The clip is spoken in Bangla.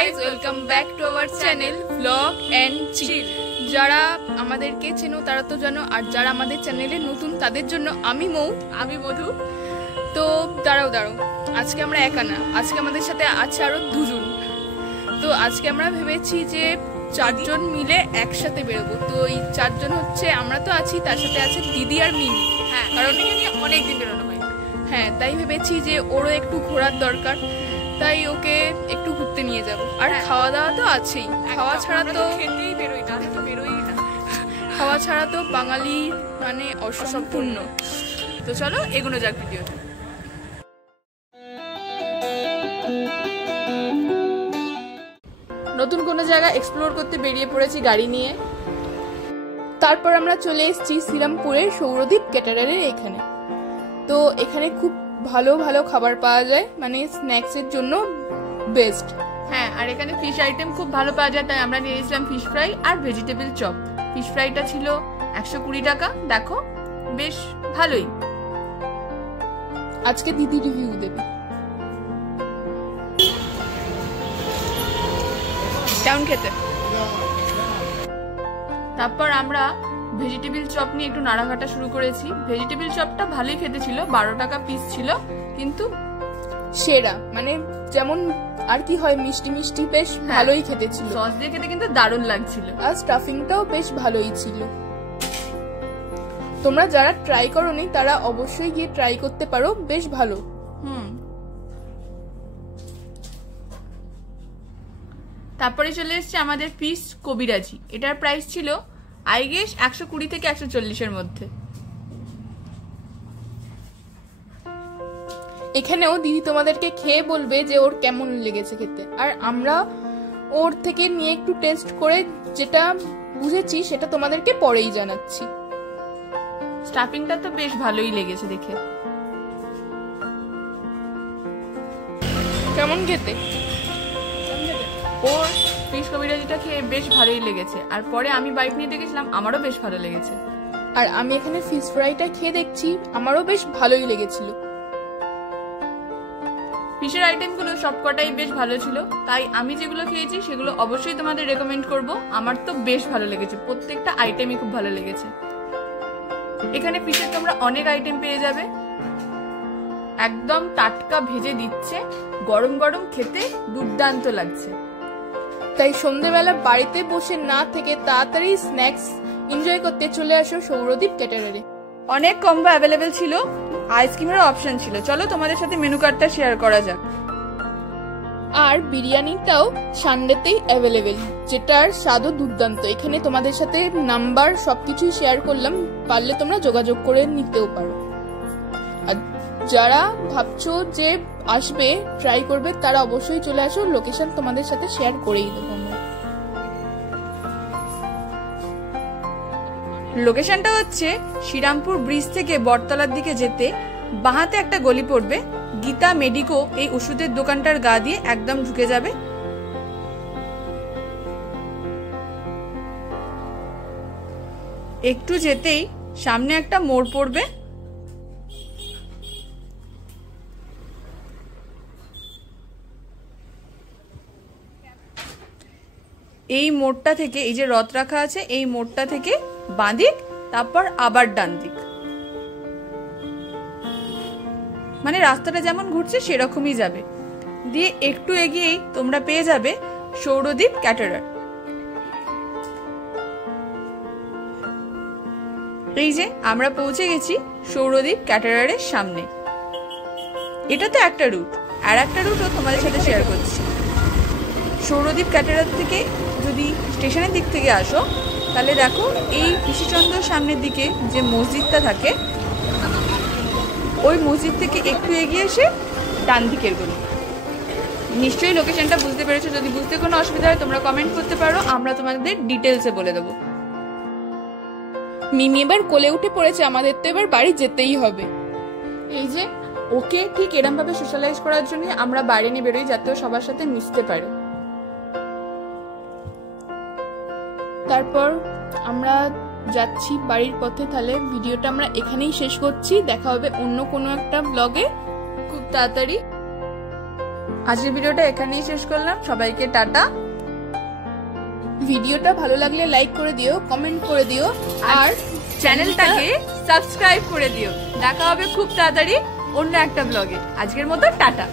guys, welcome back to our channel Vlog and Chill. যারা আমাদেরকে চেনো তারা তো জানো, আর যারা আমাদের চ্যানেলে নতুন তাদের জন্য আমি মধু। তো দাঁড়াও আজকে আমরা একা না, আজকে আমাদের সাথে আছে আরো দুজন। তো আজকে আমরা ভেবেছি যে 4 জন মিলে একসাথে বেরোবো। তো এই 4 জন হচ্ছে, আমরা তো আছি, তার সাথে আছে দিদি আর মিমি। হ্যাঁ, কারণ অনেকদিন বেরোনো হয়। হ্যাঁ, তাই ভেবেছি যে ওরও একটু ঘোরার দরকার, তাই ওকে একটু ঘুরতে নিয়ে যাবো। আর খাওয়া দাওয়া তো আছেই, খাওয়া ছাড়া তো খাওয়া ছাড়া তো বাঙালি মানে অসম্পূর্ণ। তো চলো এগোনো যাক ভিডিওতে। নতুন কোনো জায়গা এক্সপ্লোর করতে বেরিয়ে পড়েছি গাড়ি নিয়ে। তারপর আমরা চলে এসেছি শ্রীরামপুরের সৌরদ্বীপ ক্যাটারারের এখানে। তো এখানে খুব ভালো ভালো খাবার পাওয়া যায়, মানে স্ন্যাক্সের জন্য বেস্ট। হ্যাঁ, আর এখানে ফিশ আইটেম খুব ভালো পাওয়া যায়, তাই আমরা নিয়ে নিয়েছিলাম ফিশ ফ্রাই আর ভেজিটেবল চপ। ফিশ ফ্রাইটা ছিল 120 টাকা, দেখো বেশ ভালোই। আজকে দিদি রিভিউ দেবে। কেমন খেতে? তারপর আমরা ভেজিটেবল চপ নিয়ে একটু নাড়াঘাটা শুরু করেছি। ভেজিটেবল চপটা ভালোই খেতে ছিল, 12 টাকা পিস ছিল, কিন্তু সেরা, মানে যেমন আর কি হয়, মিষ্টি মিষ্টি বেশ ভালোই খেতে ছিল। সস দিয়ে খেতে কিন্তু দারুণ লাগছিল, আর স্টাফিংটাও বেশ ভালোই ছিল। তোমরা যারা ট্রাই করোনি তারা অবশ্যই গিয়ে ট্রাই করতে পারো, বেশ ভালো। তারপরে চলে এসছে আমাদের ফিশ কবিরাজি। এটার প্রাইস ছিল আই গেস 120 থেকে 140 এর মধ্যে। এখানেও দিদি তোমাদেরকে খেয়ে বলবে যে ওর কেমন লেগেছে খেতে, আর আমরা ওর থেকে নিয়ে একটু টেস্ট করে যেটা বুঝেছি সেটা তোমাদেরকে পরেই জানাচ্ছি। স্টাফিংটা তো বেশ ভালোই লেগেছে দেখে। কেমন খেতে? ওর ফিশ কবিরাজিটা খেয়ে বেশ ভালোই লেগেছে, আর পরে আমি বাইক নিয়ে দেখেছিলাম, আমারও বেশ ভালো লেগেছে। আর আমি এখানে ফিশ ফ্রাইটা খেয়ে দেখছি, আমারও বেশ ভালোই লেগেছিল। ফিশের আইটেমগুলো সবকটাই বেশ ভালো ছিল, তাই আমি যেগুলো খেয়েছি সেগুলো অবশ্যই তোমাদের রেকমেন্ড করব। আমার তো বেশ ভালো লেগেছে, প্রত্যেকটা আইটেমই খুব ভালো লেগেছে। এখানে ফিশের তোমরা অনেক আইটেম পেয়ে যাবে, একদম টাটকা ভেজে দিচ্ছে, গরম গরম খেতে দুর্দান্ত লাগছে। তাই সন্ধ্যেবেলা বাড়িতে বসে না থেকে তাড়াতাড়ি স্ন্যাক্স এনজয় করতে চলে আসো সৌরদ্বীপ ক্যাটারারে। অনেক কম্বো অ্যাভেলেবেল ছিল, আইসক্রিমের অপশন ছিল। চলো তোমাদের সাথে মেনু কার্ডটা শেয়ার করা যাক। আর বিরিয়ানিটাও সানডেতেই অ্যাভেলেবেল, যেটার স্বাদও দুর্দান্ত। এখানে তোমাদের সাথে নাম্বার সবকিছুই শেয়ার করলাম, পারলে তোমরা যোগাযোগ করে নিতেও পারো। আর যারা ভাবছো যে আসবে, ট্রাই করবে, তারা অবশ্যই চলে আসো। লোকেশন তোমাদের সাথে শেয়ার করেই দেবো আমরা। লোকেশনটা হচ্ছে শ্রীরামপুর ব্রিজ থেকে বটতলার দিকে যেতে বাঁহাতে একটা গলি পড়বে, গীতা মেডিকো এই ওষুধের দোকানটার গা দিয়ে একদম ঢুকে যাবে। একটু যেতেই সামনে একটা মোড় পড়বে, এই মোড়টা থেকে, এই যে রথ রাখা আছে, এই মোড়টা থেকে বাঁদিক, তারপর আবার ডান দিক, মানে রাস্তাটা যেমন ঘুরছে সেরকমই যাবে। দিয়ে একটু এগিয়েই তোমরা পেয়ে যাবে সৌরদ্বীপ ক্যাটারার। এই যে আমরা পৌঁছে গেছি সৌরদ্বীপ ক্যাটারারের সামনে। এটা তো একটা রুট, আর একটা রুটও তোমাদের সাথে শেয়ার করছি। সৌরদ্বীপ ক্যাটারার থেকে যদি স্টেশনের দিক থেকে আসো, তাহলে দেখো এই কৃষিচন্দ্রের সামনের দিকে যে মসজিদটা থাকে, ওই মসজিদ থেকে একটু এগিয়ে এসে ডান দিকের গলি। নিশ্চয়ই লোকেশনটা বুঝতে পেরেছো। যদি বুঝতে কোনো অসুবিধা হয় তোমরা কমেন্ট করতে পারো, আমরা তোমাদের ডিটেলসে বলে দেবো। মিমি এবার কোলে উঠে পড়েছে, আমাদের তো এবার বাড়ি যেতেই হবে। এই যে ওকে ঠিক এরম ভাবে সোশ্যালাইজ করার জন্য আমরা বাইরে নিয়ে বেরোই, যাতে ও সবার সাথে মিশতে পারে। তারপর আমরা যাচ্ছি বাড়ির পথে। তাহলে ভিডিওটা আমরা এখানেই শেষ করছি, দেখা হবে অন্য কোনো একটা ব্লগে খুব তাড়াতাড়ি। আজকের ভিডিওটা এখানেই শেষ করলাম। সবাইকে টাটা। ভিডিওটা ভালো লাগলে লাইক করে দিও, কমেন্ট করে দিও আর চ্যানেলটাকে সাবস্ক্রাইব করে দিও। দেখা হবে খুব তাড়াতাড়ি অন্য একটা ব্লগে। আজকের মতো টাটা।